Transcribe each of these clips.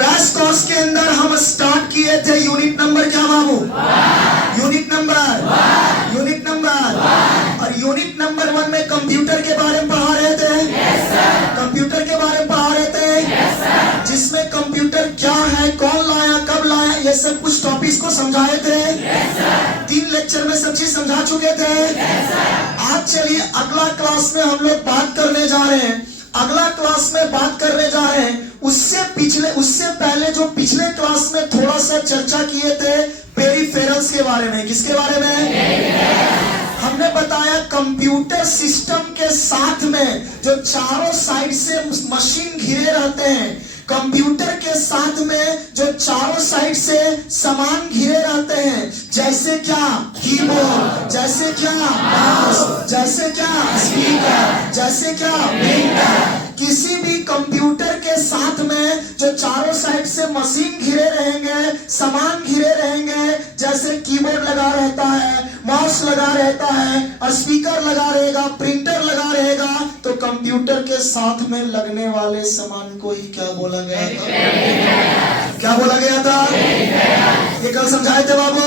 Crash course के अंदर हम स्टार्ट किए थे यूनिट नंबर क्या बाबू? यूनिट नंबर और यूनिट नंबर 1 में कंप्यूटर के बारे में पढ़ा रहे थे। कंप्यूटर के बारे में पढ़ा रहे थे, जिसमें कंप्यूटर क्या है, कौन लाया, कब लाया, ये सब कुछ टॉपिक्स को समझाए थे। 3 लेक्चर में सब चीज समझा चुके थे। आज चलिए अगला क्लास में हम लोग बात करने जा रहे हैं। अगला क्लास में बात करने जा रहे हैं उससे पहले जो पिछले क्लास में थोड़ा सा चर्चा किए थे पेरिफेरल्स के बारे में। किसके बारे में? हमने बताया कंप्यूटर सिस्टम के साथ में जो चारों साइड से मशीन घिरे रहते हैं, कंप्यूटर के साथ में जो चारों साइड से सामान घिरे रहते हैं, जैसे क्या कीबोर्ड, जैसे क्या माउस, जैसे क्या स्पीकर, जैसे क्या प्रिंटर। किसी भी कंप्यूटर के साथ में जो चारों साइड से मशीन घिरे रहेंगे, सामान घिरे रहेंगे, जैसे कीबोर्ड लगा रहता है, माउस लगा रहता है, और स्पीकर लगा रहेगा, प्रिंटर लगा रहेगा, तो कंप्यूटर के साथ में लगने वाले सामान को ही क्या बोला गया था? क्या बोला गया था? ये कल समझाए थे बाबू।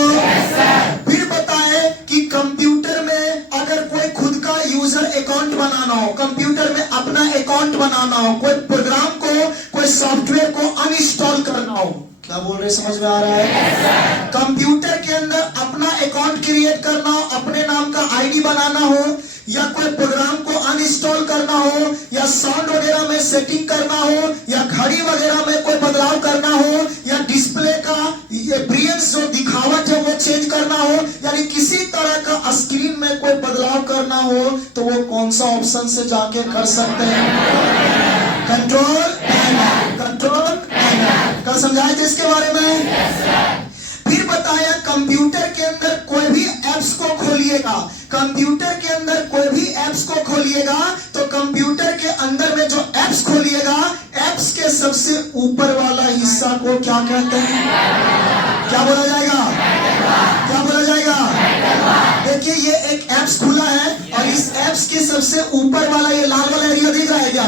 फिर बताए कि कंप्यूटर में अगर कोई खुद का यूजर अकाउंट बनाना हो, कंप्यूटर में अपना अकाउंट बनाना हो, कोई प्रोग्राम को, कोई सॉफ्टवेयर को अनइंस्टॉल करना हो, क्या बोल रहे, समझ में आ रहा है? कंप्यूटर के अंदर अपना अकाउंट क्रिएट करना हो, अपने नाम का आईडी बनाना हो, या कोई प्रोग्राम को अनइंस्टॉल करना हो, या साउंड वगैरह में सेटिंग करना हो, या घड़ी वगैरह में कोई बदलाव करना हो, या डिस्प्ले का ब्रिलियंस जो दिखावट है वो चेंज करना हो, यानी किसी तरह का स्क्रीन में कोई बदलाव करना हो, तो वो कौन सा ऑप्शन से जाके कर सकते हैं? Control panel. कल समझाए थे इसके बारे में। फिर बताया कंप्यूटर के अंदर कोई भी एप्स को खोलिएगा, कंप्यूटर के अंदर कोई भी एप्स को खोलिएगा, तो कंप्यूटर के अंदर में जो एप्स खोलिएगा, एप्स के सबसे ऊपर वाला हिस्सा को क्या कहते हैं? क्या बोला जाएगा? क्या बोला जाएगा? देखिए ये एक एप्स खुला है, और इस एप्स के सबसे ऊपर वाला ये लाल वाला एरिया दिख रहा है क्या?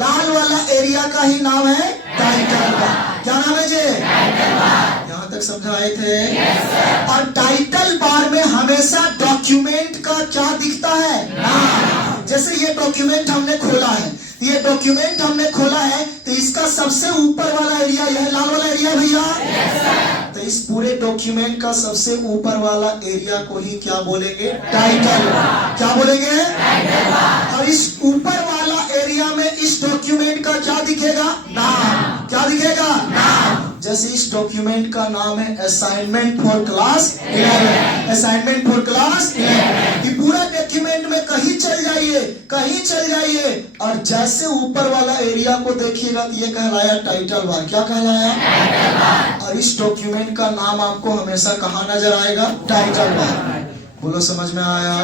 लाल वाला एरिया का ही नाम है टाइटल बार। क्या नाम है जी? यहाँ तक समझाए थे। और टाइटल बार में हमेशा डॉक्यूमेंट का क्या दिखता है? नाम। जैसे ये डॉक्यूमेंट हमने खोला है, तो इसका सबसे ऊपर वाला एरिया, यह लाल वाला एरिया भैया, तो इस पूरे डॉक्यूमेंट का सबसे ऊपर वाला एरिया को ही क्या बोलेंगे? टाइटल। क्या बोलेंगे? और इस ऊपर वाला एरिया में इस डॉक्यूमेंट का क्या दिखेगा? नाम। क्या दिखेगा? नाम। जैसे इस डॉक्यूमेंट का नाम है assignment for class 11। Assignment for class 11। कि पूरा डॉक्यूमेंट में कहीं चल जाइए, और जैसे ऊपर वाला एरिया को देखिएगा तो ये कहलाया टाइटल बार। क्या कहलाया? और इस डॉक्यूमेंट का नाम आपको हमेशा कहाँ नजर आएगा? Title bar. बोलो समझ में आया?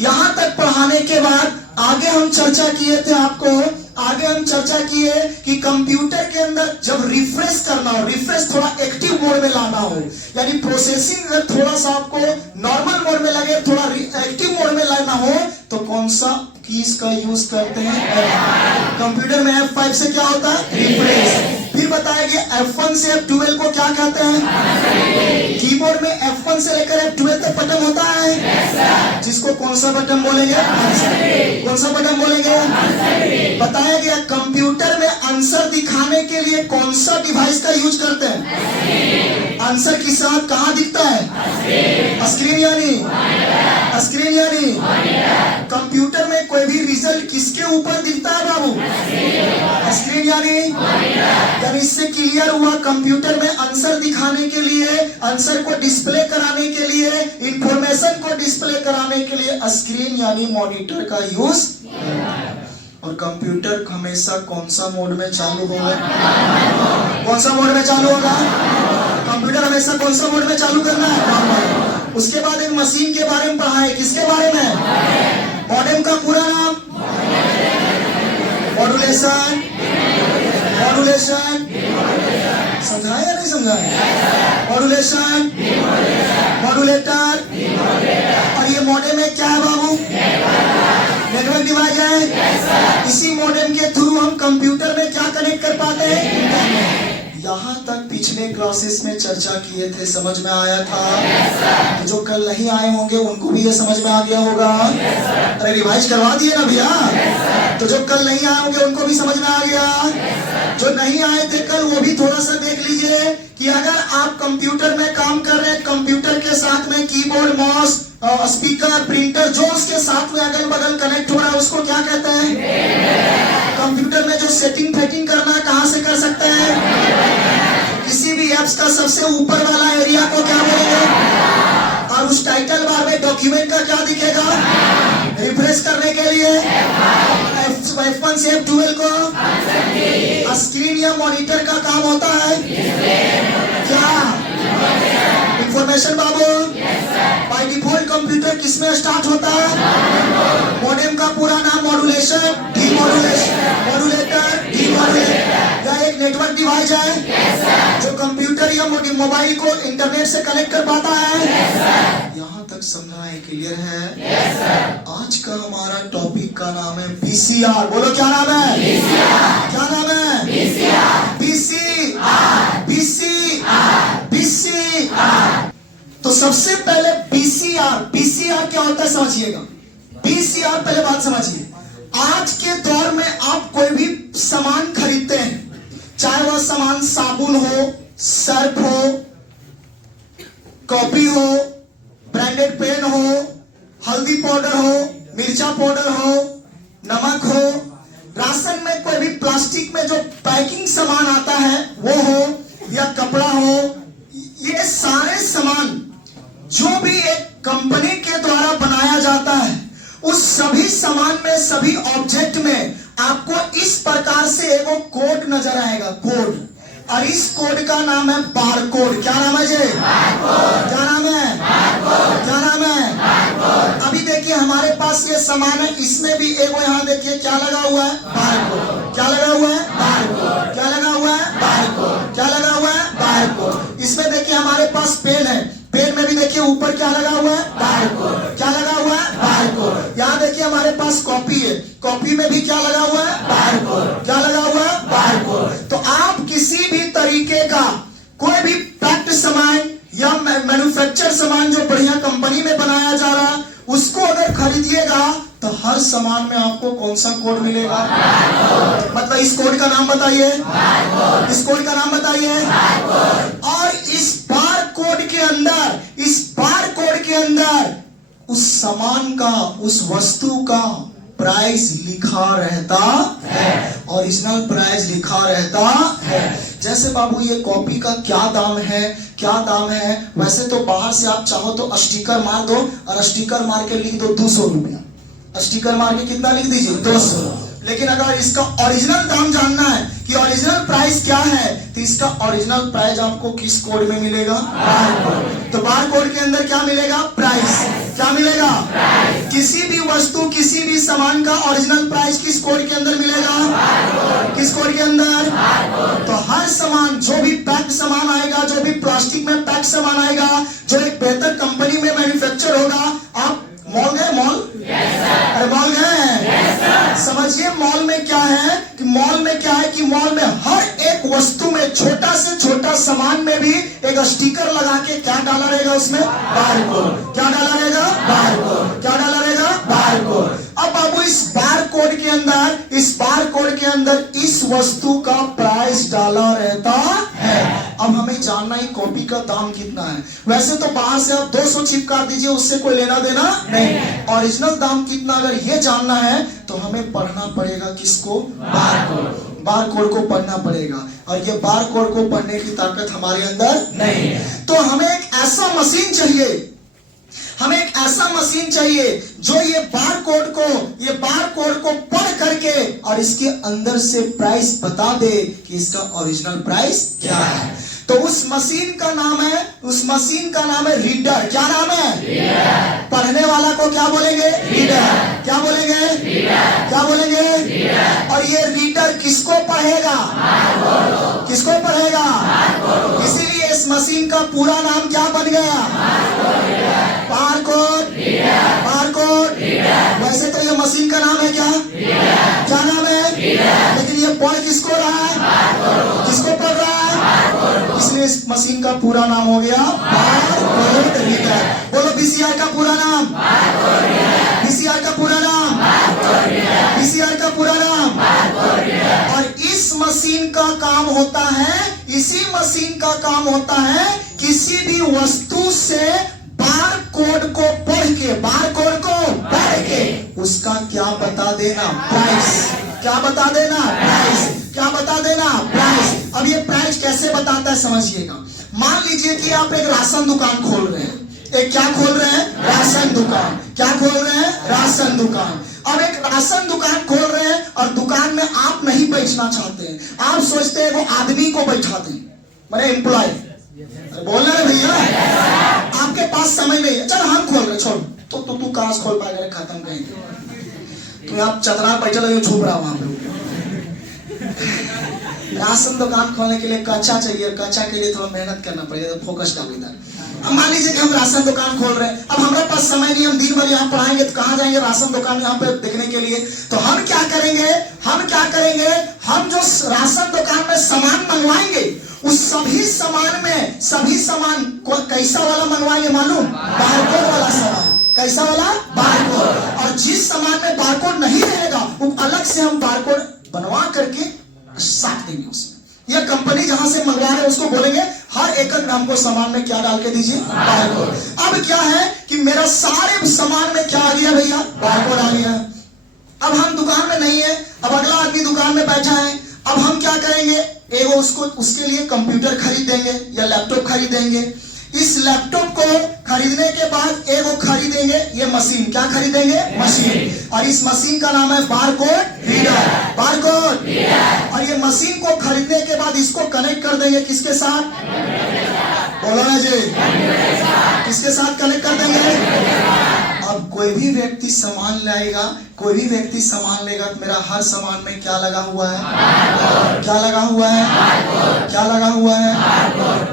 यहाँ तक पढ़ाने के बाद आगे हम चर्चा किए कि कंप्यूटर के अंदर जब रिफ्रेश करना हो, रिफ्रेश थोड़ा एक्टिव मोड में लाना हो, यानी प्रोसेसिंग अगर थोड़ा सा आपको नॉर्मल मोड में लगे, थोड़ा एक्टिव मोड में लाना हो, तो कौन सा कीज का यूज करते हैं? कंप्यूटर में F5 से क्या होता है? रिफ्रेश। फिर बताया कि F1 से F12 को क्या कहते हैं? कीबोर्ड में F1 से लेकर F12 तक बटन होता है, जिसको कौन सा बटन बोलेंगे? कौन सा बटन बोलेंगे? बताया गया कंप्यूटर में आंसर दिखाने के लिए कौन सा डिवाइस का यूज करते हैं? आंसर के साथ कहाँ दिखता है? स्क्रीन यानी कंप्यूटर में कोई भी रिजल्ट किसके ऊपर दिखता है बाबू? स्क्रीन यानी इससे क्लियर हुआ कंप्यूटर में आंसर दिखाने के लिए, आंसर को डिस्प्ले कराने के लिए, इंफॉर्मेशन को डिस्प्ले कराने के लिए स्क्रीन यानी मॉनिटर का यूज। और कंप्यूटर हमेशा कौन सा मोड में चालू होगा? कौन सा मोड में चालू होगा? कंप्यूटर हमेशा कौन सा मोड में चालू करना है? उसके बाद एक मशीन के बारे में पढ़ा है। किसके बारे में? मॉडेम का पूरा नाम? मॉड्यूलेशन। समझाया या नहीं समझाया? Modulation, modulator. और ये मॉडेम में क्या है बाबू? नेटवर्क डिवाइस है। इसी मॉडेम के थ्रू हम कंप्यूटर में क्या कनेक्ट कर पाते हैं? यहाँ तक पिछले क्लासेस में चर्चा किए थे, समझ में आया था? तो जो कल नहीं आए होंगे उनको भी ये समझ में आ गया होगा। अरे रिवाइज करवा दिए ना भैया। तो जो कल नहीं आए होंगे उनको भी समझ में आ गया। जो नहीं आए थे कल वो भी थोड़ा सा देख लीजिए कि अगर आप कंप्यूटर में काम कर रहे हैं, कंप्यूटर के साथ में कीबोर्ड, माउस, स्पीकर, प्रिंटर जो उसके साथ में अगल बगल कनेक्ट हो रहा है उसको क्या कहते हैं? कंप्यूटर में जो सेटिंग फेटिंग करना है कहां से कर सकते हैं? किसी भी एप्स का सबसे ऊपर वाला एरिया को क्या बोलेंगे? और उस टाइटल बार में डॉक्यूमेंट का क्या दिखेगा? रिफ्रेश करने के लिए F1 से F12 को स्क्रीन या मॉनिटर का काम होता है क्या? Information Babu. By default computer किसमें स्टार्ट होता है? मॉडेम का पूरा नाम मॉड्यूलेशन, मॉड्यूलेटर, डीमॉड्यूलेटर। यह एक नेटवर्क डिवाइस है जो कंप्यूटर या मोबाइल को इंटरनेट से कनेक्ट कर पाता है। यहाँ तक समझा है? क्लियर है? आज का हमारा टॉपिक का नाम है पीसीआर। बोलो क्या नाम है? क्या नाम है? पीसीआर। तो सबसे पहले पीसीआर क्या होता है समझिएगा। पीसीआर पहले बात समझिए। आज के दौर में आप कोई भी सामान खरीदते हैं, चाहे वह सामान साबुन हो, सर्फ हो, कॉपी हो, ब्रांडेड पेन हो, हल्दी पाउडर हो, मिर्चा पाउडर हो, नमक हो, राशन में कोई भी प्लास्टिक में जो पैकिंग सामान आता है वो हो, या कपड़ा हो, ये सारे सामान जो भी एक कंपनी के द्वारा बनाया जाता है, उस सभी सामान में, सभी ऑब्जेक्ट में आपको इस प्रकार से एगो कोड नजर आएगा, कोड। और इस कोड का नाम है बार कोड। क्या नाम है जी? क्या नाम है? क्या नाम है? अभी देखिए हमारे पास ये सामान है, इसमें भी एगो यहाँ देखिए क्या लगा हुआ है? Bar code. क्या लगा हुआ है? Bar code. क्या लगा हुआ है? Bar code. क्या लगा हुआ है? Bar code. इसमें देखिए हमारे पास पेन है, पेन में भी देखिए ऊपर क्या लगा हुआ है? Bar code. क्या लगा हुआ है? Bar code. यहाँ देखिए हमारे पास कॉपी है, कॉपी में भी क्या लगा हुआ है? Bar code. क्या लगा हुआ है? Bar code. तो आप किसी भी तरीके का कोई भी पैक्ड सामान या मैन्युफैक्चर सामान जो बढ़िया कंपनी में बनाया जा रहा है उसको अगर खरीदिएगा तो हर सामान में आपको कौन सा कोड मिलेगा? मतलब इस कोड का नाम बताइए। इस कोड का नाम बताइए। और इस बार कोड के अंदर, इस बार कोड के अंदर उस सामान का, उस वस्तु का प्राइस लिखा रहता है, ओरिजिनल प्राइस लिखा रहता है। जैसे बाबू ये कॉपी का क्या दाम है, क्या दाम है? वैसे तो बाहर से आप चाहो तो स्टिकर मार दो और स्टिकर मार के लिख दो 200 रुपया। स्टिकर मार के कितना लिख दीजिए? 200। लेकिन अगर इसका ओरिजिनल दाम जानना है कि ओरिजिनल प्राइस क्या है, तो इसका ओरिजिनल प्राइस आपको किस कोड में मिलेगा? Bar code. तो बार कोड के अंदर क्या मिलेगा? प्राइस। क्या मिलेगा? प्राइस। किसी भी वस्तु, किसी भी सामान का ओरिजिनल प्राइस किस कोड के अंदर मिलेगा? किस कोड के अंदर? तो हर सामान, जो भी पैक्ड सामान आएगा, जो भी प्लास्टिक में पैक्ड सामान आएगा, जो एक बेहतर कंपनी में मैन्युफैक्चर होगा। आप मॉल गए? मॉल? अरे मॉल गए? समझिए मॉल में क्या है कि मॉल में क्या है कि मॉल में हर एक वस्तु में, छोटा से छोटा सामान में भी एक स्टिकर लगा के क्या डाला रहेगा उसमें? Bar code. क्या डाला रहेगा? Bar code. क्या डाला रहेगा? Bar code. अब बाबू इस बार कोड के अंदर, इस बार कोड के अंदर इस वस्तु का प्राइस डाला रहता है। अब हमें जानना है कॉपी का दाम कितना है। वैसे तो बाहर से आप 200 चिपका दीजिए, उससे कोई लेना देना नहीं। ओरिजिनल दाम कितना अगर ये जानना है तो हमें पढ़ना पड़ेगा किसको? Bar code. बार कोड को पढ़ना पड़ेगा। और ये बार कोड को पढ़ने की ताकत हमारे अंदर नहीं है। तो हमें एक ऐसा मशीन चाहिए, हमें एक ऐसा मशीन चाहिए जो ये बार कोड को पढ़ करके और इसके अंदर से प्राइस बता दे कि इसका ओरिजिनल प्राइस क्या है। तो उस मशीन का नाम है रीडर। क्या नाम है? रीडर। पढ़ने वाला को क्या बोलेंगे? रीडर। क्या बोलेंगे? रीडर। क्या बोलेंगे? रीडर। और ये रीडर किसको पढ़ेगा? किसको पढ़ेगा? इसीलिए इस मशीन का पूरा नाम क्या बन गया? Bar code. Bar code. वैसे तो ये मशीन का नाम है क्या? क्या नाम है? लेकिन ये पढ़ किसको रहा है? किसको पढ़ रहा है? मशीन का पूरा नाम हो गया बारकोड रीडर। बोलो बीसीआर का पूरा नाम, बीसीआर का पूरा नाम, बीसीआर का पूरा नाम। और इस मशीन का काम होता है, इसी मशीन का काम होता है किसी भी वस्तु से बार कोड को पढ़ के, बार कोड को पढ़ के उसका क्या बता देना, प्राइस। क्या बता देना, प्राइस। क्या बता देना, प्राइस। अब ये प्राइस कैसे बताता है समझिएगा। मान लीजिए कि आप एक राशन दुकान खोल रहे हैं। एक क्या खोल रहे हैं, राशन दुकान। क्या खोल रहे हैं, राशन दुकान। अब एक राशन दुकान खोल रहे हैं और दुकान में आप नहीं बैठना चाहते हैं, आप सोचते हैं वो आदमी को बैठा दें, मैंने एम्प्लॉय। बोल रहे भैया, आपके पास समय नहीं है, चल हम खोल रहे, छोड़ तो तू काश खोल पाएगा, खत्म कहेंगे तो आप चतरा बैठे लगे छुप रहा वहां पे। राशन दुकान खोलने के लिए कच्चा चाहिए, कच्चा के लिए थोड़ा मेहनत करना पड़ेगा, तो फोकस डाल इधर। अब मान लीजिए कि हम राशन दुकान खोल रहे हैं, अब हमारे पास समय नहीं, हम दिन भर यहाँ पढ़ाएंगे तो कहाँ जाएंगे राशन दुकान यहाँ पे देखने के लिए। तो हम क्या करेंगे, हम क्या करेंगे, हम जो राशन दुकान में सामान मंगवाएंगे उस सभी सामान में, सभी सामान को कैसा वाला मंगवाएंगे मालूम, बारकोड वाला सामान। कैसा वाला, बारकोड। और जिस सामान में बारकोड नहीं रहेगा वो अलग से हम बारकोड बनवा करके साथ देंगे उसमें। यह कंपनी जहां से मंगवा रहे हैं उसको बोलेंगे हर एक ग्राम को सामान में क्या डाल के दीजिए, बारकोड। अब क्या है कि मेरा सारे सामान में क्या आ गया भैया, बारकोड आ गया। अब हम दुकान में नहीं है, अब अगला आदमी दुकान में बैठा है, अब हम क्या करेंगे, एगो उसको उसके लिए कंप्यूटर खरीदेंगे या लैपटॉप खरीदेंगे। इस लैपटॉप को खरीदने के बाद एगो खरीदेंगे ये मशीन। क्या खरीदेंगे, मशीन। और इस मशीन का नाम है बारकोड रीडर, बारकोड। और ये मशीन को खरीदने के बाद इसको कनेक्ट कर देंगे किसके साथ, बोलो ना जी, किसके साथ कनेक्ट कर देंगे। अब कोई भी व्यक्ति सामान लाएगा, कोई भी व्यक्ति सामान लेगा तो मेरा हर सामान में क्या लगा हुआ है, क्या लगा हुआ है, क्या लगा हुआ है।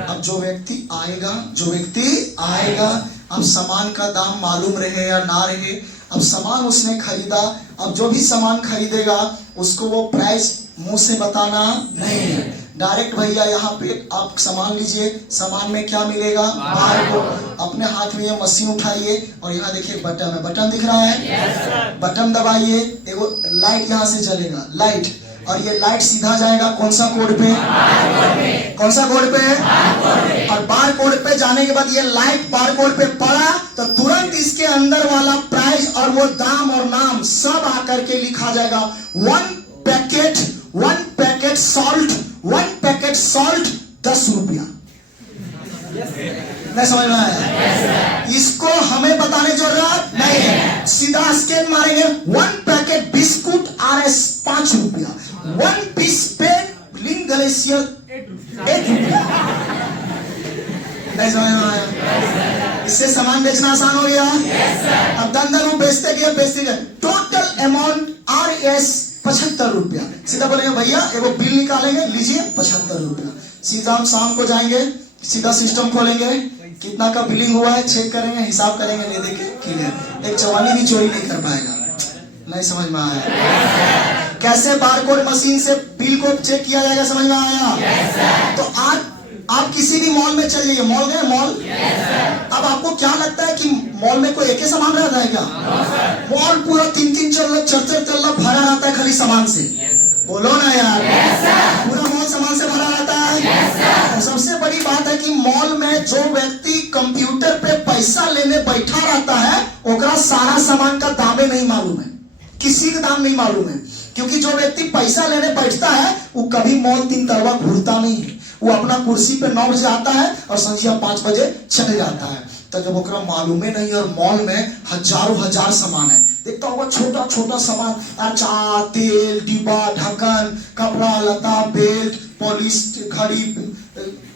अब जो व्यक्ति आएगा, जो व्यक्ति आएगा, अब सामान का दाम मालूम रहे या ना रहे, अब सामान उसने खरीदा, अब जो भी सामान खरीदेगा उसको वो प्राइस मुंह से बताना नहीं है, डायरेक्ट भैया यहाँ पे आप सामान लीजिए, सामान में क्या मिलेगा, बारकोड। अपने हाथ में ये मशीन उठाइए और यहाँ देखिए बटन है, बटन दिख रहा है, बटन दबाइए, एगो लाइट यहाँ से जलेगा, लाइट। और ये लाइट सीधा जाएगा कौन सा कोड पे, कौन सा कोड पे, और बार कोड पे जाने के बाद ये लाइट बार कोड पे पड़ा तो तुरंत इसके अंदर वाला प्राइस और वो दाम और नाम सब आकर के लिखा जाएगा। One packet salt, 1 packet salt 10 रुपया। नहीं समझ में आया? इसको हमें बताने की जरूरत नहीं है, सीधा स्कैन मारेंगे। 1 पैकेट बिस्कुट RS 5 रुपया, 1 पीस पेन लिंक ग्लेशियर 1 रुपया। नहीं समझ में आया? इससे सामान बेचना आसान हो गया। अब दंदन बेचते गए, टोटल अमाउंट RS 75 रुपया। सीधा बोलेंगे भैया एगो बिल निकालेंगे, लीजिए 75 रुपया। सीधा हम शाम को जाएंगे, सीधा सिस्टम खोलेंगे, कितना का बिलिंग हुआ है चेक करेंगे, हिसाब करेंगे, ले देके क्लियर। एक जवानी भी चोरी नहीं कर पाएगा। नहीं समझ में आया? कैसे बारकोड मशीन से बिल को चेक किया जाएगा, समझ में आया? तो आज आप किसी भी मॉल में चल जाइए, मॉल गए, मॉल। अब आपको क्या लगता है कि मॉल में कोई एक ही सामान रहता है क्या? मॉल पूरा 3-3 4 तल्ला भरा रहता है खाली सामान से। बोलो ना यार, पूरा मॉल सामान से भरा रहता है। और सबसे बड़ी बात है कि मॉल में जो व्यक्ति कंप्यूटर पे पैसा लेने बैठा रहता है ओकरा सारा सामान का दामे नहीं मालूम है, किसी का दाम नहीं मालूम है। क्योंकि जो व्यक्ति पैसा लेने बैठता है वो कभी मॉल 3 तल्ला घूरता नहीं है, वो अपना कुर्सी पे 9 बजे आता है और संझिया 5 बजे चले जाता है। तो जब ओकरा मालूम ही नहीं और मॉल में हजार सामान है, देखता होगा छोटा छोटा सामान, अचार, तेल, डिब्बा, ढक्कन, कपड़ा लता, बेल्ट, पॉलिश, घड़ी,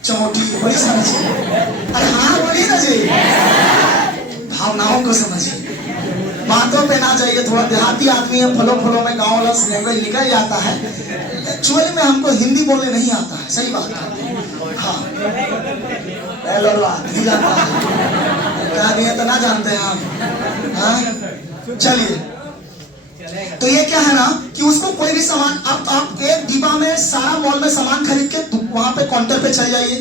चमोटी, बड़ी सारी चीजें। अरे हाँ बोलिए ना जी, भावनाओं को समझिए, बातों पे ना जाइए। थोड़ा देहाती आदमी है, फलों में गाँव वाला लैंग्वेज निकल जाता है। एक्चुअली में हमको हिंदी बोलने नहीं आता है, सही बात है। हाँ क्या नहीं है तो ना जानते हैं आप। हाँ चलिए, तो ये क्या है ना कि उसको कोई भी सामान, आप एक डिब्बा में सारा मॉल में सामान खरीद के वहां पे काउंटर पे चल जाइए,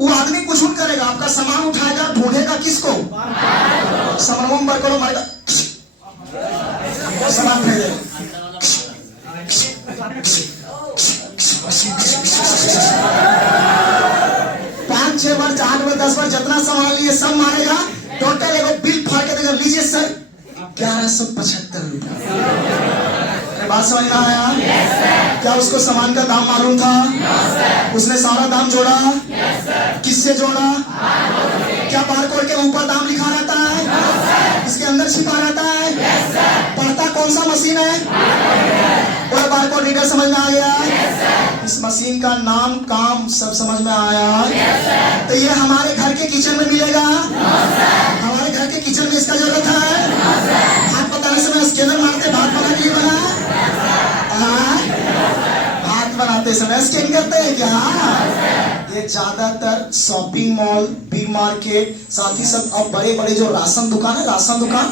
वो आदमी कुछ नहीं करेगा, आपका सामान उठाएगा, ढूंढेगा किसको? सामान बर करो मारेगा, सामान भेजेगा। 5-6 बार 4 बार 10 बार जितना सामान लिए सब मारेगा, टोटल एगो बिल फाड़ के देगा, लीजिए सर 1175 रुपया। बात समझ में आया? क्या उसको सामान का दाम मालूम था? उसने सारा दाम जोड़ा? किससे जोड़ा? क्या बारकोड के ऊपर दाम लिखा रहता है? इसके अंदर छिपा रहता है? पढ़ता कौन सा मशीन है? और बारकोड रीडर समझ में आ गया? इस मशीन का नाम काम सब समझ में आया? तो ये हमारे घर के किचन में मिलेगा? हमारे घर के किचन में इसका जरूरत है? भात पकाने समय स्कैनर मारते भात बना के लिए बना? भात बनाते समय स्कैन करते हैं क्या? ये ज्यादातर शॉपिंग मॉल, बिग मार्केट, साथ ही सब अब बड़े बड़े जो राशन दुकान है, राशन दुकान,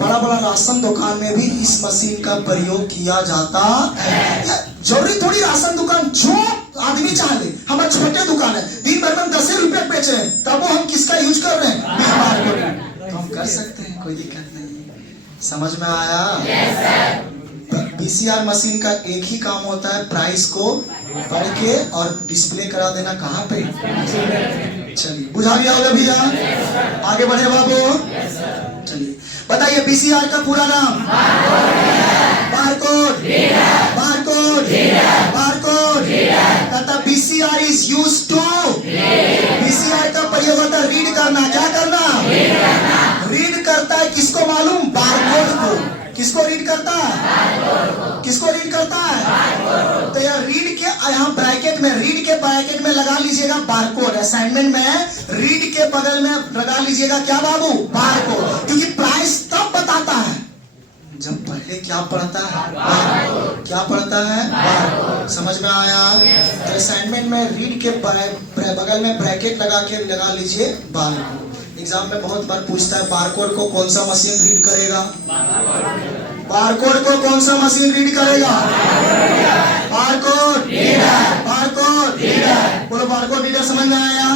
बड़ा बड़ा राशन दुकान में भी इस मशीन का प्रयोग किया जाता है। जरूरी थोड़ी राशन दुकान जो आदमी चाह ले, हमारे छोटे दुकान है, दिन भर में 10 रुपए बेच रहे हैं, तब वो हम किसका यूज कर रहे हैं? Big market. तो हम कर सकते हैं, कोई दिक्कत नहीं। समझ में आया? पीसीआर मशीन का एक ही काम होता है, प्राइस को पढ़ के और डिस्प्ले करा देना। कहाँ पे? चलिए बुझा गया होगा भैया? आगे बढ़े बाबू। चलिए बताइए पीसीआर का पूरा नाम? बारकोड। बारकोड। बारकोड। तथा PCR is used to, PCR का प्रयोग होता है रीड करना। क्या करना? रीड करता है किसको मालूम? बारकोड को। किसको रीड करता है? किसको रीड करता है? तो यार रीड के यहाँ ब्रैकेट में, रीड के ब्रैकेट में लगा लीजिएगा बारकोड। असाइनमेंट में रीड के बगल में लगा लीजिएगा क्या बाबू? बारकोड। क्योंकि प्राइस तब बताता है जब पहले क्या पढ़ता है? क्या पढ़ता है? बारकोड। समझ में आया? तो असाइनमेंट में रीड के बगल में ब्रैकेट लगा लीजिए बारकोड। एग्जाम में बहुत बार पूछता है बारकोड को कौन सा मशीन रीड करेगा? बारकोड को कौन सा मशीन रीड करेगा? Barcode reader. Barcode reader. बोलो बारकोड रीडर। समझ में आया?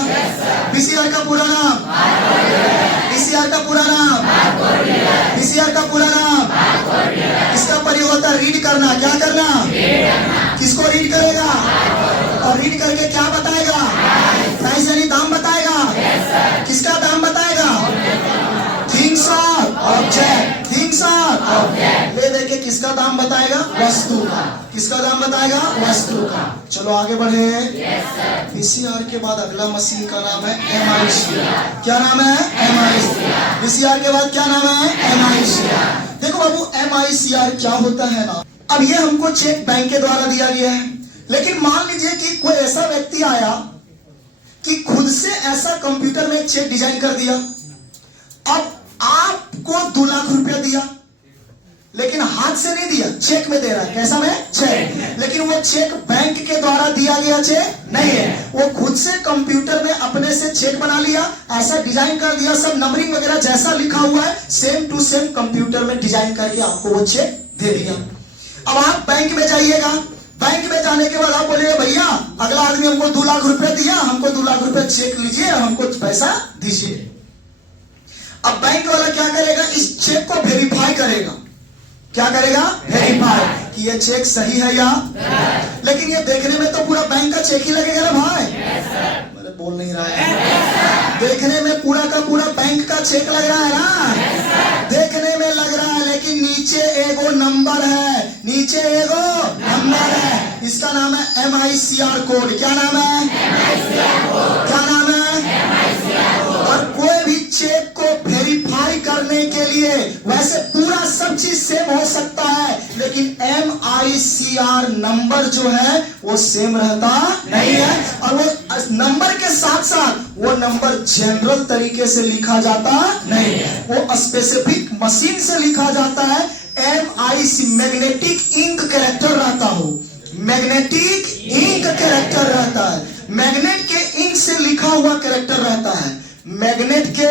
पीसीआर का पूरा नाम? पीसीआर का पूरा नाम? पीसीआर का पूरा नाम? इसका प्रयोग होता है रीड करना। क्या करना? किसको रीड करेगा? और रीड करके क्या बताएगा? प्राइस यानी दाम बताएगा। किसका दाम बताएगा? थिंग्स और ऑब्जेक्ट। थिंग्स और ऑब्जेक्ट ले देके किसका दाम बताएगा? वस्तु का। किसका दाम बताएगा? वस्तु का। चलो आगे बढ़े। पीसीआर के बाद अगला मशीन का नाम है एमआईसीआर। क्या नाम है? एमआईसीआर। पीसीआर के बाद क्या नाम है? एमआईसीआर। देखो बाबू एमआईसीआर क्या होता है ना, अब ये हमको चेक बैंक के द्वारा दिया गया है, लेकिन मान लीजिए कि कोई ऐसा व्यक्ति आया कि खुद से ऐसा कंप्यूटर में एक चेक डिजाइन कर दिया। अब आपको 2 लाख रुपया दिया, लेकिन हाथ से नहीं दिया, चेक में दे रहा है। कैसा में? चेक। लेकिन वो चेक बैंक के द्वारा दिया गया चेक नहीं है, वो खुद से कंप्यूटर में अपने से चेक बना लिया, ऐसा डिजाइन कर दिया, सब नंबरिंग वगैरह जैसा लिखा हुआ है सेम टू सेम कंप्यूटर में डिजाइन करके आपको वो चेक दे दिया। अब आप बैंक में जाइएगा, बैंक में जाने के बाद आप बोलिए भैया अगला आदमी हमको 2 लाख रुपए दिया, हमको 2 लाख रुपए चेक लीजिए, हमको पैसा दीजिए। अब बैंक वाला क्या करेगा? इस चेक को वेरीफाई करेगा। क्या करेगा? वेरीफाई कि ये चेक सही है या, लेकिन ये देखने में तो पूरा बैंक का चेक ही लगेगा ना भाई। मैंने बोल नहीं रहा है, देखने में पूरा का पूरा बैंक का चेक लग रहा है ना, देखने में लग रहा है, लेकिन नीचे एगो नंबर है, नीचे एगो नंबर है, इसका नाम है एमआईसीआर कोड। क्या नाम है? क्या नाम है? और कोई भी चेक को वेरीफाई करने के लिए वैसे पूरा सब चीज सेम हो सकता है, लेकिन एमआईसीआर नंबर जो है वो सेम रहता नहीं है, और वो नंबर के साथ साथ वो नंबर जनरल तरीके से लिखा जाता नहीं है, वो स्पेसिफिक मशीन से लिखा जाता है। एमआईसी मैग्नेटिक इंक कैरेक्टर रहता हो, मैग्नेटिक इंक कैरेक्टर रहता है, मैग्नेट के इंक से लिखा हुआ कैरेक्टर रहता है, मैग्नेट के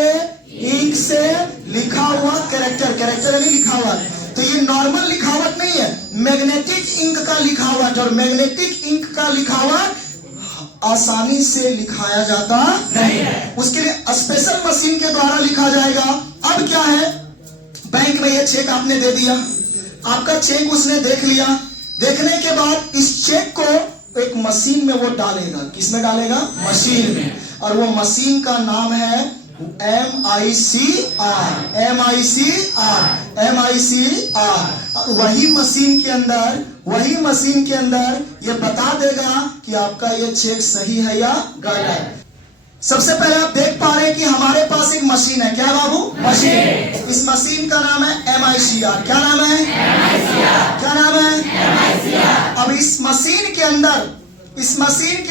इंक से लिखा हुआ कैरेक्टर, कैरेक्टर नहीं लिखा हुआ, तो ये नॉर्मल लिखावट नहीं है, मैग्नेटिक इंक का लिखावट, और मैग्नेटिक इंक का लिखावट आसानी से लिखाया जाता नहीं है, उसके लिए स्पेशल मशीन के द्वारा लिखा जाएगा। अब क्या है, बैंक में ये चेक आपने दे दिया, आपका चेक उसने देख लिया, देखने के बाद इस चेक को एक मशीन में वो डालेगा। किसमें डालेगा? मशीन में। और वो मशीन का नाम है MICR। और वही मशीन के अंदर ये बता देगा कि आपका ये चेक सही है या गलत। सबसे पहले आप देख पा रहे हैं कि हमारे पास एक मशीन है। क्या बाबू? मशीन। इस मशीन का नाम है MICR। क्या नाम है? क्या नाम है? अब इस मशीन के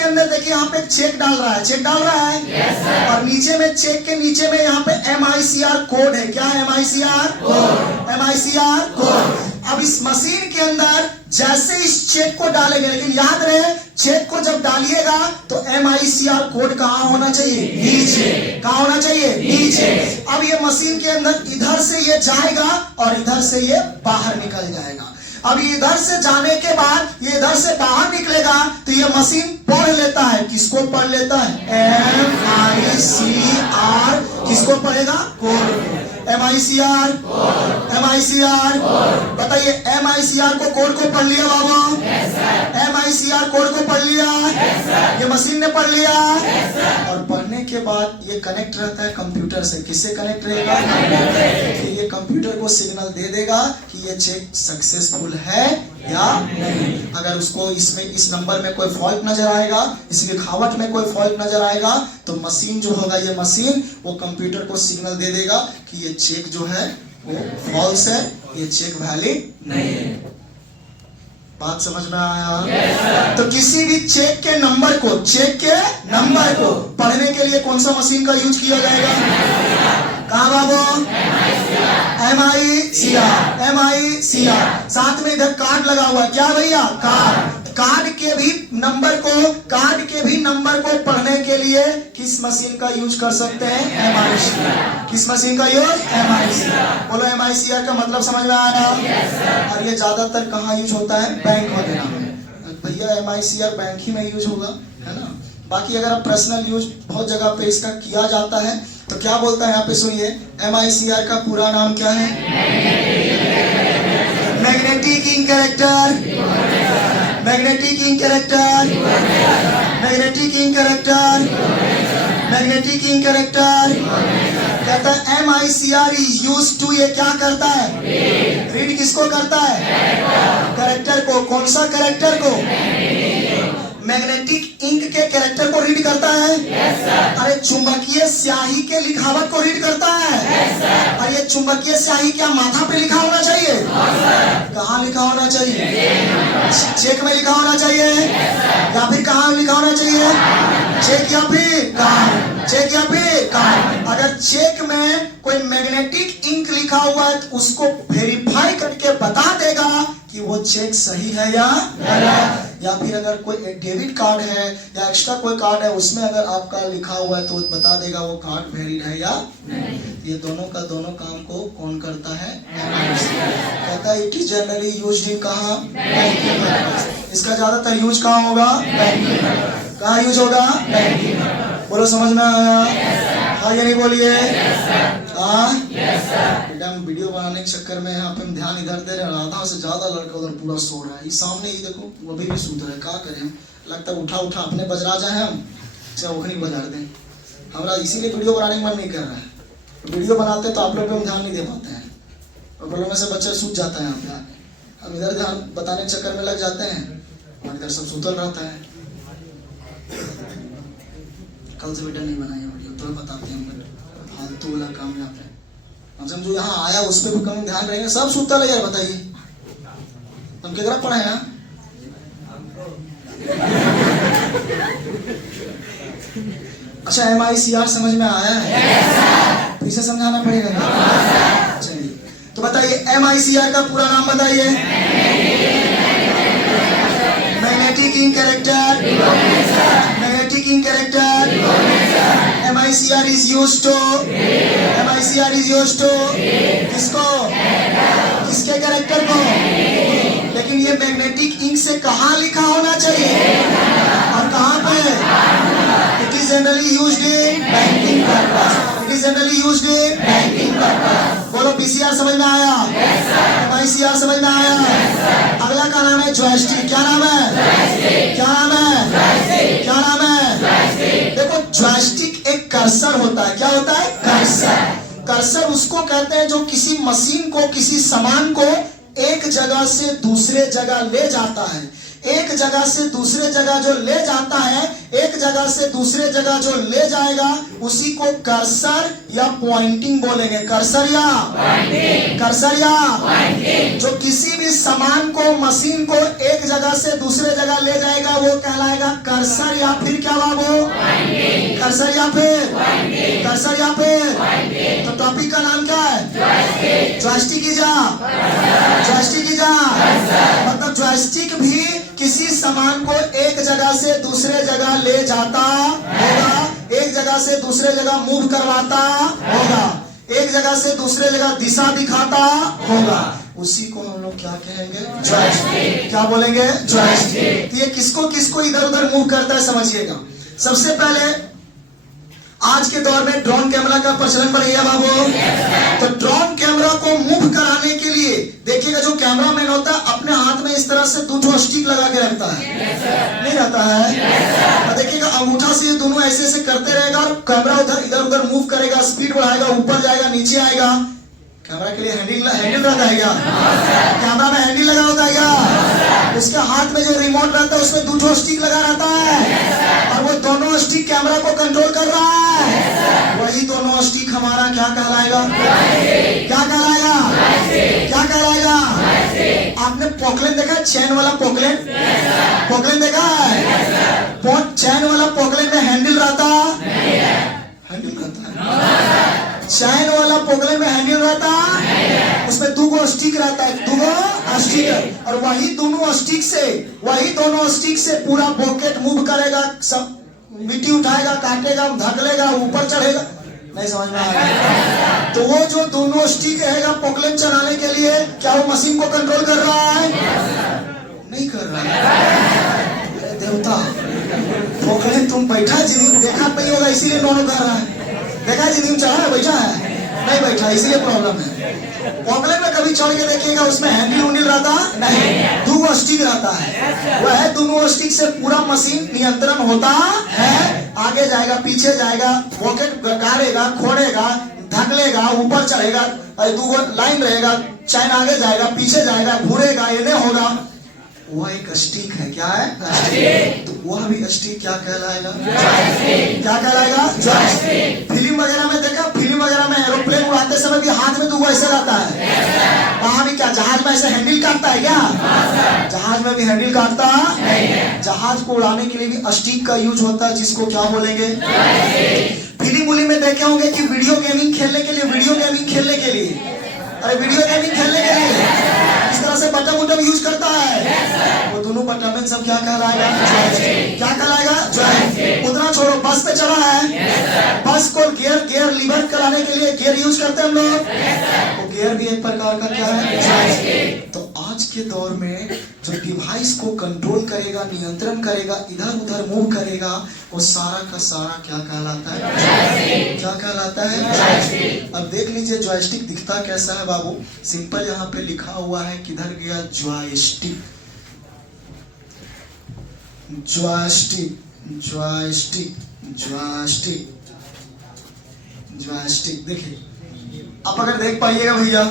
अंदर देखिए यहाँ पे चेक डाल रहा है, चेक डाल रहा है। yes, और नीचे में चेक के नीचे में यहाँ पे MICR कोड है। क्या है? MICR code. अब इस मशीन के अंदर जैसे इस चेक को डालेंगे, लेकिन याद रहे चेक को जब डालिएगा तो MICR कोड कहाँ होना चाहिए? नीचे। कहाँ होना चाहिए? नीचे। अब ये मशीन के अंदर इधर से ये जाएगा और इधर से ये बाहर निकल जाएगा। अब इधर से जाने के बाद ये इधर से बाहर निकलेगा तो ये मशीन पढ़ लेता है। किसको पढ़ लेता है? MICR। किसको पढ़ेगा? कोड। MICR। बताइए, MICR को कोड को पढ़ लिया बाबू? MICR कोड को पढ़ लिया? ये मशीन ने पढ़ लिया। और पढ़ने के बाद ये कनेक्ट रहता है कंप्यूटर से। किससे कनेक्ट रहेगा? कि ये कंप्यूटर को सिग्नल दे देगा कि ये चेक सक्सेसफुल है या नहीं। अगर उसको इसमें इस नंबर में कोई फॉल्ट नजर आएगा, इस लिखावट में कोई फॉल्ट नजर आएगा, तो मशीन जो होगा, ये मशीन वो कंप्यूटर को सिग्नल दे देगा कि ये चेक जो है वो फॉल्स है, ये चेक वैलिड नहीं है। बात समझ में आया? yes, तो किसी भी चेक के नंबर को पढ़ने के लिए कौन सा मशीन का यूज किया जाएगा? कहाँ बाबू? MICR। साथ में इधर कार्ड लगा हुआ है। क्या भैया? कार्ड के भी नंबर को पढ़ने के लिए किस मशीन का यूज कर सकते हैं? MICR। किस मशीन का यूज? MICR। बोलो, MICR का मतलब समझ में आया? yes, और ये ज्यादातर कहाँ यूज होता है? बैंक वगैरह में। भैया MICR बैंक ही में यूज होगा, है ना। बाकी अगर आप पर्सनल यूज बहुत जगह पे इसका किया जाता है तो क्या बोलता है यहाँ पे सुनिए, MICR का पूरा नाम क्या है? Magnetic ink character. कहता है MICR इज यूज्ड टू, ये क्या करता है? रीड किसको करता है? कैरेक्टर को। कौन सा कैरेक्टर को? मैग्नेटिक इंक के कैरेक्टर को रीड करता है। yes, अरे चुंबकीय स्याही के लिखावट को रीड करता है। yes, और ये चुंबकीय स्याही क्या माथा पे लिखा होना चाहिए? कहाँ लिखा होना चाहिए? चेक में लिखा होना चाहिए। yes, या फिर कहाँ लिखा होना चाहिए? चेक या फिर कार्ड। अगर चेक में कोई मैग्नेटिक इंक लिखा हुआ है तो उसको वेरीफाई करके बता देगा कि वो चेक सही है या गलत। या फिर अगर कोई डेबिट कार्ड है या एक्स्ट्रा कोई कार्ड है, उसमें अगर आपका लिखा हुआ है तो बता देगा वो कार्ड वैलिड है या नहीं। ये दोनों काम को कौन करता है? कहता है it is generally used in कहाँ? इसका ज्यादातर यूज कहाँ होगा? कहाँ यूज होगा? बोलो, समझ में आया? हाँ या नहीं बोलिए? एकदम वीडियो बनाने के चक्कर में यहाँ पे हम ध्यान इधर दे रहे हैं, आधा से ज्यादा लड़का उधर पूरा सो रहा है। इस सामने ही देखो, वो अभी भी सूत रहा है। क्या करें हम? लगता है उठा अपने बजरा जाए हम, चाहे वही बजार दें। हमारा इसीलिए वीडियो बनाने का मन नहीं कर रहा है। वीडियो बनाते तो आप लोग पे हम ध्यान नहीं दे पाते हैं, और बड़ों में से बच्चे सूत जाता है यहाँ पे आके। हम इधर ध्यान बताने के चक्कर में लग जाते हैं और इधर सब सुतल रहता है। कल से बेटा नहीं बनाया वीडियो, तो बताते हैं फालतू वाला काम यहाँ पे। हम जो यहाँ आया उस पर भी कम ध्यान रहेंगे। सब सुतल है यार, बताइए हम क्या पढ़ाए ना? अच्छा, MICR समझ में आया है? पीछे समझाना पड़ेगा ना? चलिए, तो बताइए MICR का पूरा नाम बताइए। Magnetic ink character. MICR is used to किसको? किसके कैरेक्टर को? लेकिन ये मैग्नेटिक इंक से कहाँ लिखा होना चाहिए और कहाँ पे? Generally used in banking purpose. It is generally used in banking purpose. बोलो पीसीआर समझ में आया? एमआईसीआर समझ में आया? अगला का नाम है जॉयस्टिक। क्या नाम है? क्या नाम है? क्या नाम है? देखो जॉयस्टिक एक कर्सर होता है। क्या होता है? कर्सर। कर्सर उसको कहते हैं जो किसी मशीन को, किसी सामान को एक जगह से दूसरे जगह ले जाता है। एक जगह से दूसरे जगह जो ले जाता है, एक जगह से दूसरे जगह जो ले जाएगा, उसी को कर्सर या पॉइंटिंग बोलेंगे। कर्सर या पॉइंटिंग। कर्सर या पॉइंटिंग। जो किसी भी सामान को, मशीन को एक जगह से दूसरे जगह ले जाएगा वो कहलाएगा कर्सर या फिर क्या बाबू? पॉइंटिंग। कर्सर या फिर पॉइंटिंग। कर्सर या फिर पॉइंटिंग। तो टॉपिक का नाम क्या है? जॉयस्टिक। जॉयस्टिक की जा, जॉयस्टिक की जा। मतलब जॉयस्टिक भी किसी सामान को एक जगह से दूसरे जगह ले जाता होगा, एक जगह से दूसरे जगह मूव करवाता होगा, एक जगह से दूसरे जगह दिशा दिखाता होगा, उसी को हम लोग क्या कहेंगे? जॉयस्टिक। क्या बोलेंगे? जॉयस्टिक। ये किसको किसको इधर उधर मूव करता है समझिएगा। सबसे पहले आज के दौर में ड्रोन कैमरा का प्रचलन बढ़ गया बाबू। तो ड्रोन कैमरा को मूव कराने के लिए देखिएगा जो कैमरामैन होता है अपने हाथ में इस तरह से दो स्टिक लगा के रखता है, नहीं रहता है? और देखिएगा अंगूठा से ये दोनों ऐसे ऐसे करते रहेगा और कैमरा उधर इधर उधर मूव करेगा, स्पीड बढ़ाएगा, ऊपर जाएगा, नीचे आएगा। कैमरा के लिए हैंडल रहता है क्या? कैमरा में हैंडल लगा होता है क्या? उसके हाथ में जो रिमोट रहता है उसमें दो स्टिक लगा रहता है और वो दोनों स्टिक कैमरा को कंट्रोल कर रहा है। वही दोनों स्टिक हमारा क्या कहलाएगा? क्या कहलाएगा? क्या कहलाएगा? आपने पॉकलेन देखा है? चैन वाला पॉकलेन, पॉकलेन देखा है? चैन वाला पॉकलेन में हैंडल रहता है? हैंडल रहता है। चैन वाला पॉकलेन में हैंडल रहता है, उसमें दो स्टिक रहता है, दो स्टिक। और वही दोनों स्टिक से पूरा पॉकेट मूव करेगा, सब मिट्टी उठाएगा, काटेगा, धकेलेगा, ऊपर चढ़ेगा। नहीं समझ में आया? तो वो जो दोनों स्टिक रहेगा पॉकलेन चलाने के लिए, क्या वो मशीन को कंट्रोल कर रहा है? नहीं कर रहा है। अरे देवता, पॉकलेन तुम बैठा जिंदगी देखा नहीं होगा इसीलिए दोनों कर रहा है। देखा जिंदगी चढ़ा है, बैठा है? नहीं बैठा, इसीलिए प्रॉब्लम है। पॉकलेन में कभी चढ़ के देखिएगा उसमें हैंडल उंडल रहता नहीं, दो स्टिक रहता है। वह दोनों स्टिक से पूरा मशीन नियंत्रण होता है। आगे जाएगा, पीछे जाएगा, पॉकेट गाड़ेगा, खोड़ेगा, धकलेगा, ऊपर चढ़ेगा, दो लाइन रहेगा, चैन आगे जाएगा, पीछे जाएगा, घूरेगा, ये नहीं होगा। वह एक स्टिक है। क्या है? स्टिक। तो वह भी स्टिक क्या कहलाएगा? जॉयस्टिक। क्या कहलाएगा? जॉयस्टिक। फिल्म वगैरह में देखा, फिल्म वगैरह में एरोप्लेन उड़ाते समय भी हाथ में दो ऐसे रहता है। वहां भी क्या जहाज में ऐसे हैंडल काटता है क्या? जहाज में भी हैंडल काटता है। जहाज को उड़ाने के लिए भी स्टिक का यूज होता है, जिसको क्या बोलेंगे? फिल्म उली में देखे होंगे कि वीडियो गेमिंग खेलने के लिए, अरे वीडियो गेमिंग खेलने के लिए इस तरह से बटन उटन यूज करता है। वो दोनों बटन सब क्या कहलाएगा? क्या कहलाएगा? जॉयस्टिक। उतना छोड़ो, बस पे चढ़ा है, बस को गियर लीवर कराने के लिए गियर यूज करते हैं हम लोग। तो गियर भी एक प्रकार का क्या है? जॉयस्टिक। तो आज के दौर में जो डिवाइस को कंट्रोल करेगा, नियंत्रण करेगा, इधर उधर मूव करेगा, वो सारा का सारा क्या कहलाता है? क्या कहलाता है? अब देख लीजिए जॉयस्टिक दिखता कैसा है बाबू। सिंपल यहाँ पे लिखा हुआ है, किधर गया? Joystick, joystick, joystick, joystick, joystick. देखिए आप अगर देख पाइएगा भैया,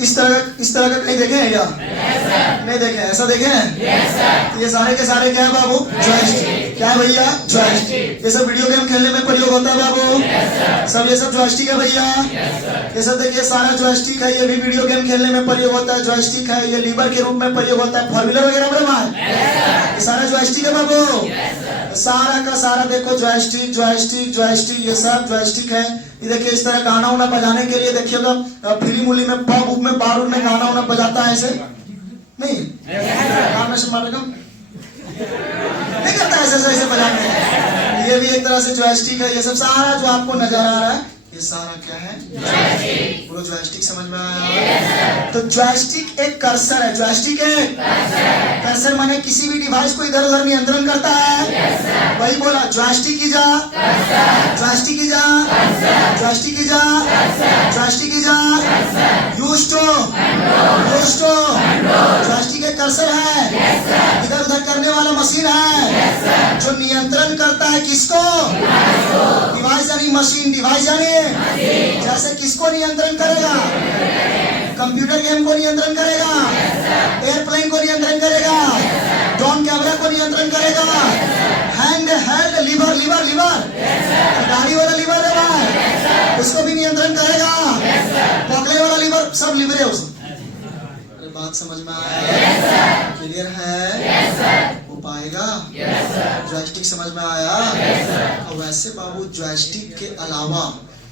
इस तरह का कहीं देखे हैं क्या? नहीं देखे? ऐसा देखे हैं? ये सारे के सारे क्या है बाबू? जॉयस्टिक। क्या है भैया? जॉयस्टिक। ये सब वीडियो गेम खेलने में प्रयोग होता है बाबू। सब ये सब जॉयस्टिक है भैया। ये सब देखिए सारा जॉयस्टिक है। ये भी वीडियो गेम खेलने में प्रयोग होता है, जॉयस्टिक है। ये लीवर के रूप में प्रयोग होता है, फोर व्हीलर वगैरह में ये सारा जॉयस्टिक है बाबू। सारा का सारा देखो जॉयस्टिक, जॉयस्टिक, जॉयस्टिक, ये सब जॉयस्टिक है। ये देखिए इस तरह गाना उना बजाने के लिए देखिएगा, फिल्म उली में पब उब में बार में गाना उना बजाता है ऐसे नहीं, गाना से मारेगा नहीं करता ऐसे ऐसे बजाने। ये भी एक तरह से जॉयस्टिक है। ये सब सारा जो आपको नजर आ रहा है, ये सारा क्या है? पूरा जॉयस्टिक। समझ में आया? तो जॉयस्टिक एक कर्सर है। जॉयस्टिक एक कर्सर माने किसी भी डिवाइस को इधर उधर नियंत्रण करता है। वही बोला, जॉयस्टिक की जा, जॉयस्टिक की जा, जॉयस्टिक की जा, जॉयस्टिक की जा, यूज टू, जॉयस्टिक एक कर्सर है, इधर उधर करने वाला मशीन है जो नियंत्रण करता है किसको? डिवाइस यानी मशीन, डिवाइस यानी जैसे किसको नियंत्रण करेगा? कंप्यूटर गेम को नियंत्रण करेगा, एयरप्लेन को नियंत्रण करेगा, ड्रोन कैमरा को नियंत्रण करेगा, hand held lever, lever lever गाड़ी वाला लीवर है उसको भी नियंत्रण करेगा, पकड़ने वाला लीवर, सब लीवर है उसमें। अरे बात समझ में आया? क्लियर है? हो पाएगा? जॉयस्टिक समझ में आया? और वैसे बाबू जॉयस्टिक के अलावा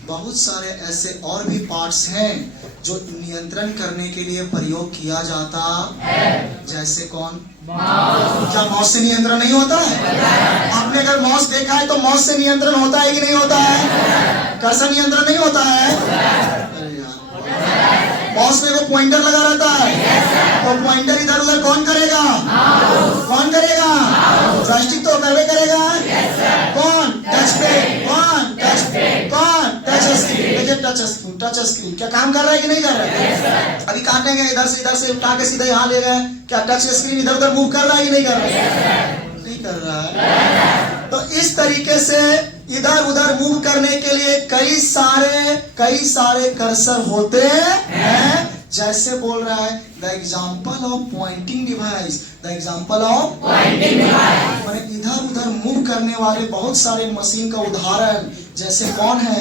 बहुत सारे ऐसे और भी पार्ट्स हैं जो नियंत्रण करने के लिए प्रयोग किया जाता है। जैसे कौन? क्या माउस से नियंत्रण नहीं होता है? आपने अगर माउस देखा है तो माउस से नियंत्रण होता है कि नहीं होता है? कैसा नियंत्रण नहीं होता है? अरे यार, माउस में वो पॉइंटर लगा रहता है, तो पॉइंटर इधर उधर कौन करेगा? कौन करेगा? जॉयस्टिक तो करवे करेगा। कौन? Touch pad. कौन? Touch pad. कौन? Touch screen. Touch screen, touch screen क्या काम कर रहा है कि नहीं कर रहा है? अभी काटेंगे इधर से उठा के सीधे यहाँ ले गए, क्या टच स्क्रीन इधर उधर मूव कर रहा है कि नहीं कर रहा है? नहीं कर रहा है। तो इस तरीके से इधर उधर मूव करने के लिए कई सारे कर्सर होते हैं। जैसे बोल रहा है the example of pointing device, the example of pointing device माने इधर उधर मूव करने वाले बहुत सारे मशीन का उदाहरण। जैसे कौन है?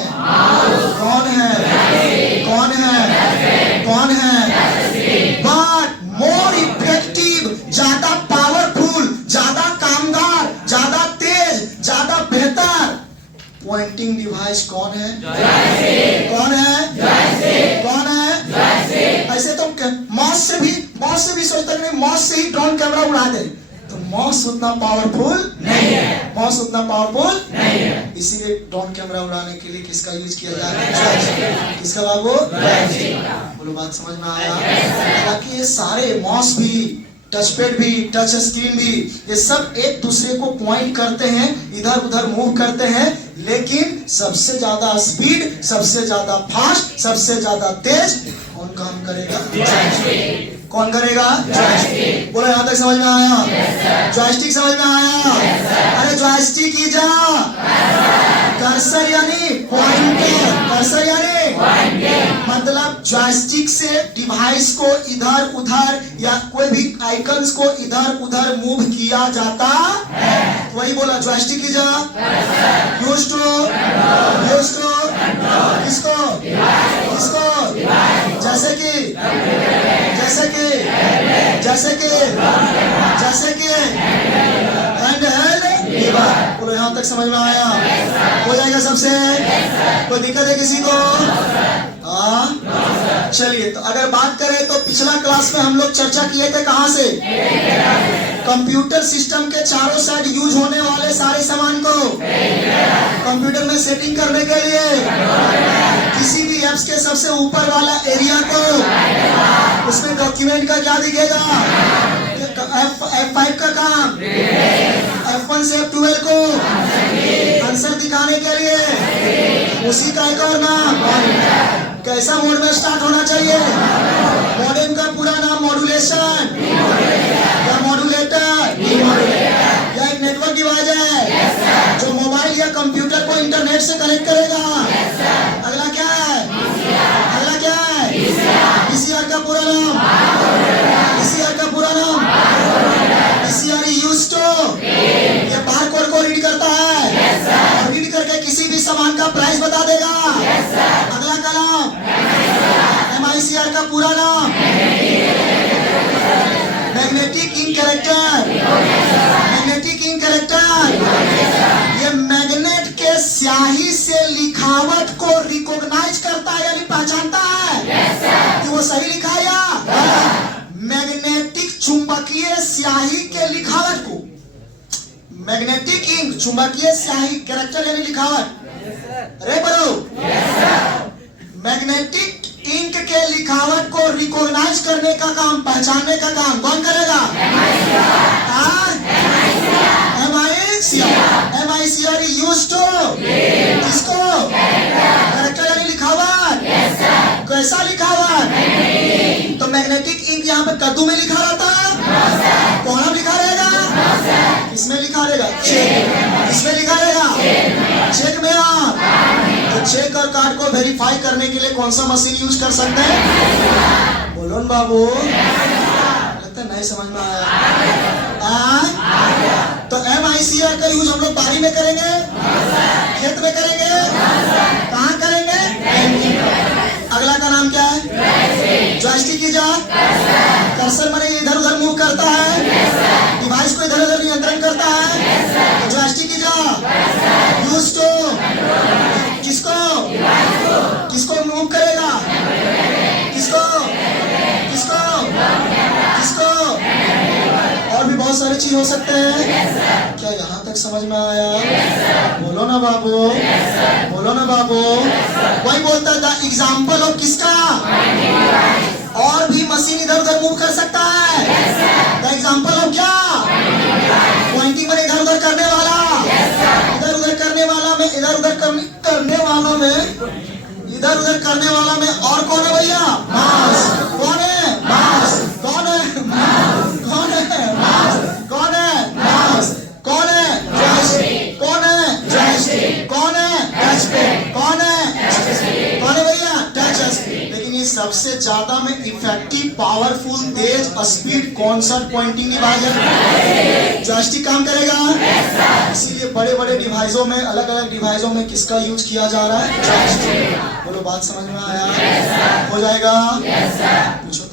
कौन है? कौन है? कौन है? बट मोर इफेक्टिव, ज्यादा पावरफुल, ज्यादा कामगार, ज्यादा तेज, ज्यादा बेहतर पॉइंटिंग डिवाइस कौन है? कौन है? कौन है? ऐसे तो माउस से भी सोचते नहीं, माउस से ही ड्रोन कैमरा उड़ा दे, तो माउस उतना पावरफुल नहीं है, माउस उतना पावरफुल नहीं है। इसीलिए ड्रोन कैमरा उड़ाने के लिए किसका यूज किया जा रहा है? किसका बाबू? बोलो, बात समझ में आया? हालांकि ये सारे माउस भी, टच पैड भी, टच स्क्रीन भी, ये सब एक दूसरे को पॉइंट करते हैं, इधर उधर मूव करते हैं, लेकिन सबसे ज्यादा स्पीड, सबसे ज्यादा फास्ट, सबसे ज्यादा तेज कौन काम करेगा? कौन करेगा? जॉयस्टिक। बोलो, यहाँ तक समझ में आया? जॉयस्टिक समझ में आया? अरे जॉयस्टिक की जा, कर्सर यानी पॉइंटर, कर्सर यानी मतलब जॉयस्टिक से डिवाइस को इधर उधर या कोई भी आइकन्स को इधर उधर मूव किया जाता है। वही बोला, जॉयस्टिक की जा, यूज टू किसको? किसको? जैसे कि हैंड हेल्ड लीवर। बोलो, यहाँ तक समझ में आया? हो जाएगा सबसे? कोई दिक्कत है किसी को? चलिए, तो अगर बात करें तो पिछला क्लास में हम लोग चर्चा किए थे कहाँ से? कंप्यूटर सिस्टम के चारों साइड यूज होने वाले सारे सामान को कंप्यूटर में सेटिंग करने के लिए किसी भी एप्स के सबसे ऊपर वाला एरिया को, उसमें डॉक्यूमेंट का क्या दिखेगा? F5 का काम, F1 से F12 को आंसर दिखाने के लिए उसी का एक और नाम। कैसा मोड में स्टार्ट होना चाहिए? मॉडेम का पूरा नाम मॉड्यूलेशन या मॉड्यूलेटर या एक नेटवर्क डिवाइस है जो मोबाइल या कंप्यूटर को इंटरनेट से कनेक्ट करेगा। अगला क्या है? अगला क्या है? VCR का पूरा नाम, VCR का पूरा नाम VCR यूज टू, ये बारकोड को रीड करता है और रीड करके किसी भी सामान का प्राइस बता देगा। अगला का नाम MICR का पूरा नाम magnetic ink character, magnetic ink character ये मैग्नेट के स्याही से लिखावट को रिकॉग्नाइज करता है यानी पहचानता है कि वो सही लिखा है या मैग्नेटिक चुंबकीय स्याही के लिखावट को, मैग्नेटिक इंक चुंबकीय स्याही कैरेक्टर यानी लिखावट। अरे बरो, मैग्नेटिक इंक के लिखावट को रिकॉग्नाइज करने का काम, पहचानने का काम कौन करेगा? MICR MICR यूज टू किसको? कैरेक्टर यानी लिखावट। कैसा लिखावट? तो मैग्नेटिक इंक यहाँ पे कद्दू में लिखा रहता है, कौन लिखा रहेगा? किसमें लिखा रहेगा? चेक। किसमें लिखा रहेगा? चेक में। आप तो चेक और कार्ड को वेरीफाई करने के लिए कौन सा मशीन यूज कर सकते हैं? बोलो न बाबू, लगता नहीं समझ में आया। तो MICR का यूज हम लोग बारी में करेंगे, खेत में करेंगे, कहाँ करेंगे? अगला का नाम क्या है? जॉयस्टिक की जा कर्सर माने इधर उधर मूव करता है, डिवाइस को इधर उधर नियंत्रण करता है। तो जॉयस्टिक की जा यूज टू किसको? किसको मूव करेगा? किसको? किसको? किसको? और भी बहुत सारी चीज हो सकते हैं। क्या यहाँ तक समझ में आया? बोलो ना बाबू, बोलो ना बाबू। वही बोलता था एग्जाम्पल ऑफ किसका? और भी मशीन इधर उधर मूव कर सकता है। द एग्जाम्पल ऑफ क्या? पॉइंटिंग में इधर उधर करने वाला, इधर उधर करने वाला में, इधर उधर करने वाला में, इधर उधर करने वाला में और कौन है भैया? माउस। कौन है? माउस। कौन है? माउस। कौन है? माउस। कौन है? माउस। कौन है? जॉयस्टिक। कौन है? जॉयस्टिक। कौन है? टचपैड। कौन है? कौन है भैया? टच। लेकिन ये सबसे ज्यादा में इफेक्टिव, पावरफुल, तेज, स्पीड कौन सा पॉइंटिंग डिवाइस है? जॉयस्टिक काम करेगा। इसीलिए बड़े बड़े डिवाइसों में, अलग अलग डिवाइसों में किसका यूज किया जा रहा है? जॉयस्टिक। बोलो बात समझ में आया? हो जाएगा? पूछो।